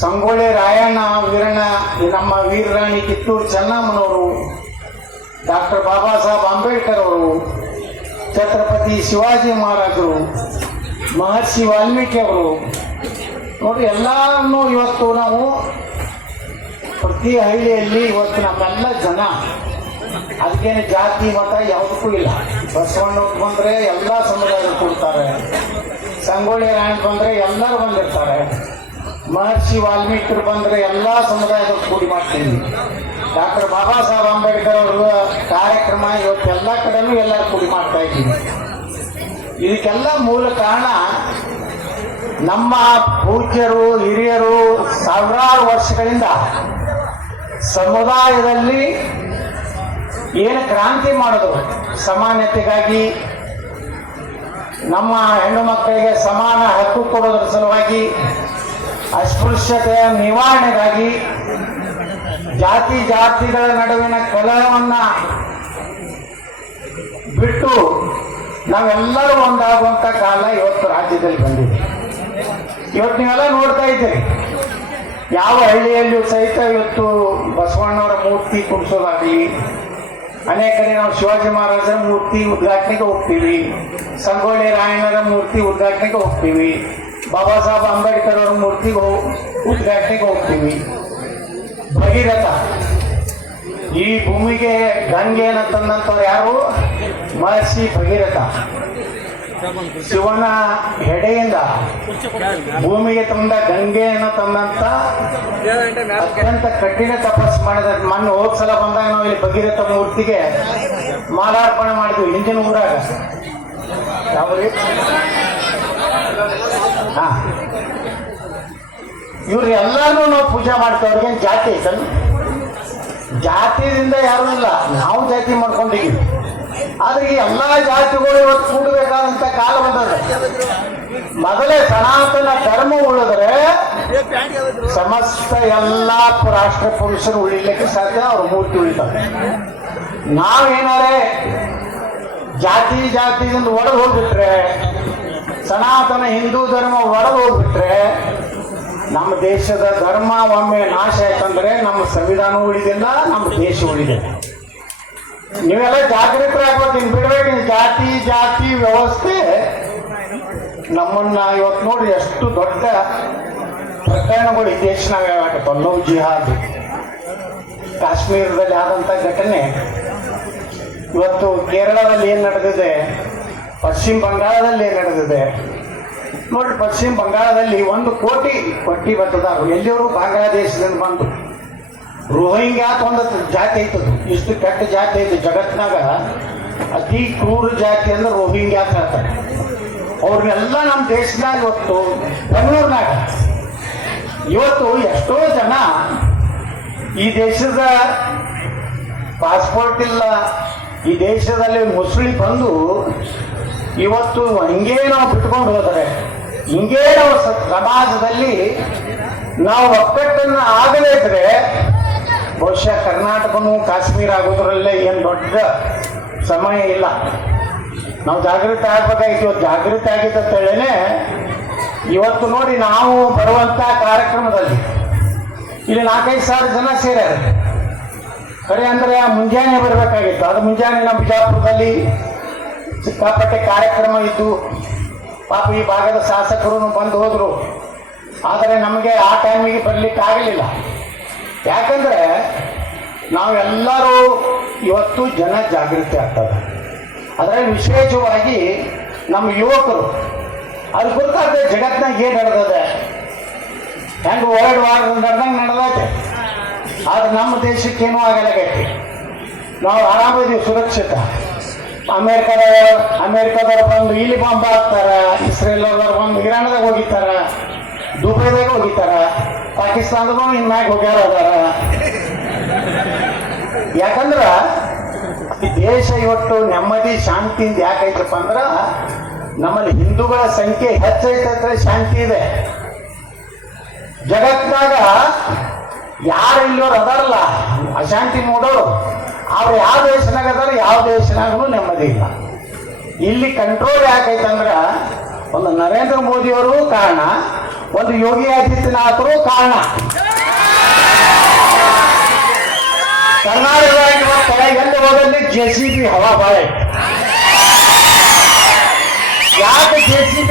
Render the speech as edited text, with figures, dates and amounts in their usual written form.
ಸಂಗೊಳ್ಳಿ ರಾಯಣ್ಣ ವೀರಣ್ಣ, ನಮ್ಮ ವೀರರಾಣಿ ಕಿತ್ತೂರು ಚೆನ್ನಮ್ಮನವರು, ಡಾಕ್ಟರ್ ಬಾಬಾ ಸಾಹೇಬ್ ಅಂಬೇಡ್ಕರ್ ಅವರು, ಛತ್ರಪತಿ ಶಿವಾಜಿ ಮಹಾರಾಜರು, ಮಹರ್ಷಿ ವಾಲ್ಮೀಕಿ ಅವರು ನೋಡಿ ಎಲ್ಲರನ್ನೂ ಇವತ್ತು ನಾವು ಪ್ರತಿ ಹಳ್ಳಿಯಲ್ಲಿ ಇವತ್ತು ನಮ್ಮೆಲ್ಲ ಜನ, ಅದಕ್ಕೇನು ಜಾತಿ ಮತ ಯಾವುದಕ್ಕೂ ಇಲ್ಲ. ಬಸವಣ್ಣವ್ರು ಬಂದರೆ ಎಲ್ಲ ಸಮುದಾಯರು ಕೊಡ್ತಾರೆ, ಸಂಗೊಳ್ಳಿ ರಾಯಣ್ಣ ಬಂದರೆ ಎಲ್ಲರೂ ಬಂದಿರ್ತಾರೆ, ಮಹರ್ಷಿ ವಾಲ್ಮೀಕಿರು ಬಂದರೆ ಎಲ್ಲ ಸಮುದಾಯದವ್ರು ಕೂಡಿ ಮಾಡ್ತೀವಿ. ಡಾಕ್ಟರ್ ಬಾಬಾ ಸಾಹೇಬ್ ಅಂಬೇಡ್ಕರ್ ಅವರ ಕಾರ್ಯಕ್ರಮ ಇವತ್ತೆಲ್ಲ ಕಡೆನೂ ಎಲ್ಲರೂ ಕೂಡಿ ಮಾಡ್ತಾ ಇದ್ದೀವಿ. ಇದಕ್ಕೆಲ್ಲ ಮೂಲ ಕಾರಣ ನಮ್ಮ ಪೂಜ್ಯರು ಹಿರಿಯರು ಸಾವಿರಾರು ವರ್ಷಗಳಿಂದ ಸಮುದಾಯದಲ್ಲಿ ಏನು ಕ್ರಾಂತಿ ಮಾಡಿದ್ರು, ಸಮಾನತೆಗಾಗಿ, ನಮ್ಮ ಹೆಣ್ಣು ಮಕ್ಕಳಿಗೆ ಸಮಾನ ಹಕ್ಕು ಕೊಡೋದ್ರ ಸಲುವಾಗಿ, ಅಸ್ಪೃಶ್ಯತೆಯ ನಿವಾರಣೆಗಾಗಿ, ಜಾತಿಗಳ ನಡುವಿನ ಕಲಹವನ್ನ ಬಿಟ್ಟು ನಾವೆಲ್ಲರೂ ಒಂದಾಗುವಂತ ಕಾಲ ಇವತ್ತು ರಾಜ್ಯದಲ್ಲಿ ಬಂದಿದೆ. ಇವತ್ತು ನೀವೆಲ್ಲ ನೋಡ್ತಾ ಇದ್ದೀರಿ, ಯಾವ ಹಳ್ಳಿಯಲ್ಲಿಯೂ ಸಹಿತ ಇವತ್ತು ಬಸವಣ್ಣವರ ಮೂರ್ತಿ ಕುಡಿಸೋದಾಗಲಿ, ಅನೇಕ ಕಡೆ ನಾವು ಶಿವಾಜಿ ಮಹಾರಾಜರ ಮೂರ್ತಿ ಉದ್ಘಾಟನೆಗೆ ಹೋಗ್ತೀವಿ, ಸಂಗೊಳ್ಳಿ ರಾಯಣ್ಣರ ಮೂರ್ತಿ ಉದ್ಘಾಟನೆಗೆ ಹೋಗ್ತೀವಿ, ಬಾಬಾ ಸಾಹೇಬ್ ಅಂಬೇಡ್ಕರ್ ಅವರ ಮೂರ್ತಿ ಉದ್ಘಾಟನೆಗೆ ಹೋಗ್ತೀವಿ. ಭಗೀರಥ, ಈ ಭೂಮಿಗೆ ಗಂಗೆಯನ್ನು ತಂದಂಥವ್ರು ಯಾರು? ಮಹರ್ಷಿ ಭಗೀರಥ. ಶಿವನ ಹೆಡೆಯಿಂದ ಭೂಮಿಗೆ ತಂದ ಗಂಗೆಯನ್ನು ತಂದಂತ ಅತ್ಯಂತ ಕಠಿಣ ತಪಸ್ಸು ಮಾಡಿದ. ಮೊನ್ನೆ ಹೋದ್ಸಲ ಬಂದಾಗ ನಾವು ಇಲ್ಲಿ ಭಗೀರಥ ಮೂರ್ತಿಗೆ ಮಾಲಾರ್ಪಣೆ ಮಾಡಿದ್ವಿ ಹಿಂದಿನ ಊರಾಗ. ಯಾವ್ರಿ? ಹಾ, ಇವ್ರು ಎಲ್ಲಾನು ನಾವು ಪೂಜೆ ಮಾಡ್ತೇವೆ. ಅವ್ರಿಗೇನು ಜಾತಿ ಐತಲ್ಲ? ಜಾತಿಯಿಂದ ಯಾರೂ ಇಲ್ಲ, ನಾವು ಜಾತಿ ಮಾಡ್ಕೊಂಡಿದ್ದೀವಿ. ಆದ್ರೆ ಈ ಎಲ್ಲಾ ಜಾತಿಗಳು ಇವತ್ತು ಕೂಡಬೇಕಾದಂತ ಕಾಲ ಬಂದದ. ಮೊದಲೇ ಸನಾತನ ಧರ್ಮ ಉಳಿದ್ರೆ ಸಮಸ್ತ ಎಲ್ಲಾ ರಾಷ್ಟ್ರ ಪುರುಷರು ಉಳಿಲಿಕ್ಕೆ ಸಾಧ್ಯ, ಅವ್ರ ಮೂರ್ತಿ ಉಳಿತಾರೆ. ನಾವೇನಾರೇ ಜಾತಿಯಿಂದ ಒಡೆದು ಹೋಗ್ಬಿಟ್ರೆ, ಸನಾತನ ಹಿಂದೂ ಧರ್ಮ ಒಡೆದು ಹೋಗ್ಬಿಟ್ರೆ, ನಮ್ಮ ದೇಶದ ಧರ್ಮ ಒಮ್ಮೆ ನಾಶ ಆಯ್ತಂದ್ರೆ ನಮ್ಮ ಸಂವಿಧಾನ ಉಳಿದಿಲ್ಲ, ನಮ್ಮ ದೇಶ ಉಳಿದಿಲ್ಲ. ನೀವೆಲ್ಲ ಜಾಗೃತರಾಗ್ಬೇಕು, ಇನ್ ಬಿಡ್ಬೇಕು. ಜಾತಿ ವ್ಯವಸ್ಥೆ ನಮ್ಮನ್ನ ಇವತ್ತು ನೋಡಿ ಎಷ್ಟು ದೊಡ್ಡ ಪ್ರಕರಣಗಳು ಈ ದೇಶನಾಗ ಹೇಳಕತ್ತವ. ಲವ್ ಜಿಹಾದ್, ಕಾಶ್ಮೀರದಲ್ಲಿ ಆದಂತ ಘಟನೆ, ಇವತ್ತು ಕೇರಳದಲ್ಲಿ ಏನ್ ನಡೆದಿದೆ, ಪಶ್ಚಿಮ ಬಂಗಾಳದಲ್ಲಿ ಏನ್ ನಡೆದಿದೆ ನೋಡಿ. ಪಶ್ಚಿಮ ಬಂಗಾಳದಲ್ಲಿ 1 ಕೋಟಿ ಪಟ್ಟಿ ಬರ್ತದಾರು ಎಲ್ಲಿಯವರು ಬಾಂಗ್ಲಾದೇಶದಿಂದ ಬಂದು. ರೋಹಿಂಗ್ಯಾ ಒಂದು ಜಾತಿ ಐತದು, ಇಷ್ಟು ಕೆಟ್ಟ ಜಾತಿ ಐತೆ ಜಗತ್ತಿನಾಗ. ಅತಿ ಕ್ರೂರ ಜಾತಿ ಅಂದ್ರೆ ರೋಹಿಂಗ್ಯಾ ಅಂತ ಹೇಳ್ತಾರೆ. ಅವ್ರನ್ನೆಲ್ಲ ನಮ್ಮ ದೇಶದಾಗ ಇವತ್ತು ಬೆಂಗಳೂರಿನಾಗ ಇವತ್ತು ಎಷ್ಟೋ ಜನ ಈ ದೇಶದ ಪಾಸ್ಪೋರ್ಟ್ ಇಲ್ಲ, ಈ ದೇಶದಲ್ಲಿ ಮುಸುಳಿ ಬಂದು ಇವತ್ತು ಹಿಂಗೇ ನಾವು ಬಿಟ್ಕೊಂಡು ಹೋದರೆ, ಹಿಂಗೇ ನಾವು ಸಮಾಜದಲ್ಲಿ ನಾವು ಒಕ್ಕಟ್ಟನ್ನು ಆಗದೇ ಇದ್ರೆ ಬಹುಶಃ ಕರ್ನಾಟಕನೂ ಕಾಶ್ಮೀರ ಆಗೋದ್ರಲ್ಲೇ ಏನು ದೊಡ್ಡ ಸಮಯ ಇಲ್ಲ. ನಾವು ಜಾಗೃತಿ ಆಗ್ಬೇಕಾಗಿತ್ತು. ಇವತ್ತು ಜಾಗೃತಿ ಆಗಿತ್ತು ಅಂತ ಹೇಳೇನೆ ಇವತ್ತು ನೋಡಿ ನಾವು ಬರುವಂತ ಕಾರ್ಯಕ್ರಮದಲ್ಲಿ ಇಲ್ಲಿ 4-5 ಸಾವಿರ ಜನ ಸೇರ್ಯಾರ. ಖರೆ ಅಂದ್ರೆ ಮುಂಜಾನೆ ಬರಬೇಕಾಗಿತ್ತು. ಅದು ಮುಂಜಾನೆ ನಮ್ಮ ಬಿಜಾಪುರದಲ್ಲಿ ಸಿಕ್ಕಾಪಟ್ಟೆ ಕಾರ್ಯಕ್ರಮ ಇದ್ದು ಪಾಪ ಈ ಭಾಗದ ಶಾಸಕರು ಬಂದು ಹೋದ್ರು. ಆದರೆ ನಮಗೆ ಆ ಟೈಮಿಗೆ ಬರ್ಲಿಕ್ಕೆ ಆಗಲಿಲ್ಲ. ಯಾಕಂದ್ರೆ ನಾವೆಲ್ಲರೂ ಇವತ್ತು ಜನ ಜಾಗೃತಿ ಆಗ್ತದೆ. ಅದರಲ್ಲಿ ವಿಶೇಷವಾಗಿ ನಮ್ಮ ಯುವಕರು ಅದು ಗೊತ್ತಾಗ್ತದೆ ಜಗತ್ತಿನಾಗ ಏನು ನಡೆದಿದೆ, ಹೆಂಗೆ ವರ್ಲ್ಡ್ ವಾರ್ ನಡೆದಂಗೆ ನಡೆದೈತೆ. ಆದ್ರೆ ನಮ್ಮ ದೇಶಕ್ಕೇನೂ ಆಗಲಾಗೈತಿ. ನಾವು ಆರಾಮಿದ್ದೀವಿ, ಸುರಕ್ಷಿತ. ಅಮೇರಿಕಾದವ್ರು ಬಂದು ಇಲ್ಲಿ ಬಾಂಬ್ ಹಾಕ್ತಾರ, ಇಸ್ರೇಲ್ದವ್ರು ಬಂದು ಇರಾನ್ದಾಗ ಹೋಗಿತ್ತಾರ, ದುಬೈದಾಗ ಹೋಗಿತ್ತಾರ, ಪಾಕಿಸ್ತಾನದಾಗ ಇನ್ಮ್ಯಾಗ ಹೋಗ್ಯಾರ ಅದಾರ. ಯಾಕಂದ್ರ ಈ ದೇಶ ಇವತ್ತು ನೆಮ್ಮದಿ ಶಾಂತಿಯಿಂದ ಯಾಕೈತಪ್ಪ ಅಂದ್ರ ನಮ್ಮಲ್ಲಿ ಹಿಂದೂಗಳ ಸಂಖ್ಯೆ ಹೆಚ್ಚೈತೆ, ಶಾಂತಿ ಇದೆ. ಜಗತ್ತಿನಾಗ ಯಾರು ಇಲ್ಲಿಯವ್ರು ಅದಾರಲ್ಲ ಅಶಾಂತಿ ನೋಡೋರು, ಅವ್ರು ಯಾವ ದೇಶನಾಗ ಅದಾರ, ಯಾವ ದೇಶನಾಗೂ ನೆಮ್ಮದಿ ಇಲ್ಲ. ಇಲ್ಲಿ ಕಂಟ್ರೋಲ್ ಯಾಕೈತಂದ್ರ ಒಂದು ನರೇಂದ್ರ ಮೋದಿಯವರು ಕಾರಣ, ಒಂದು ಯೋಗಿ ಆದಿತ್ಯನಾಥರು ಕಾರಣ. ಕರ್ನಾಟಕದಲ್ಲಿ ಕೆಳಗೆಲ್ಲಿ ಹೋದಲ್ಲಿ JCB ಹವಾ ಬಾಳೆ. ಯಾಕೆ JCB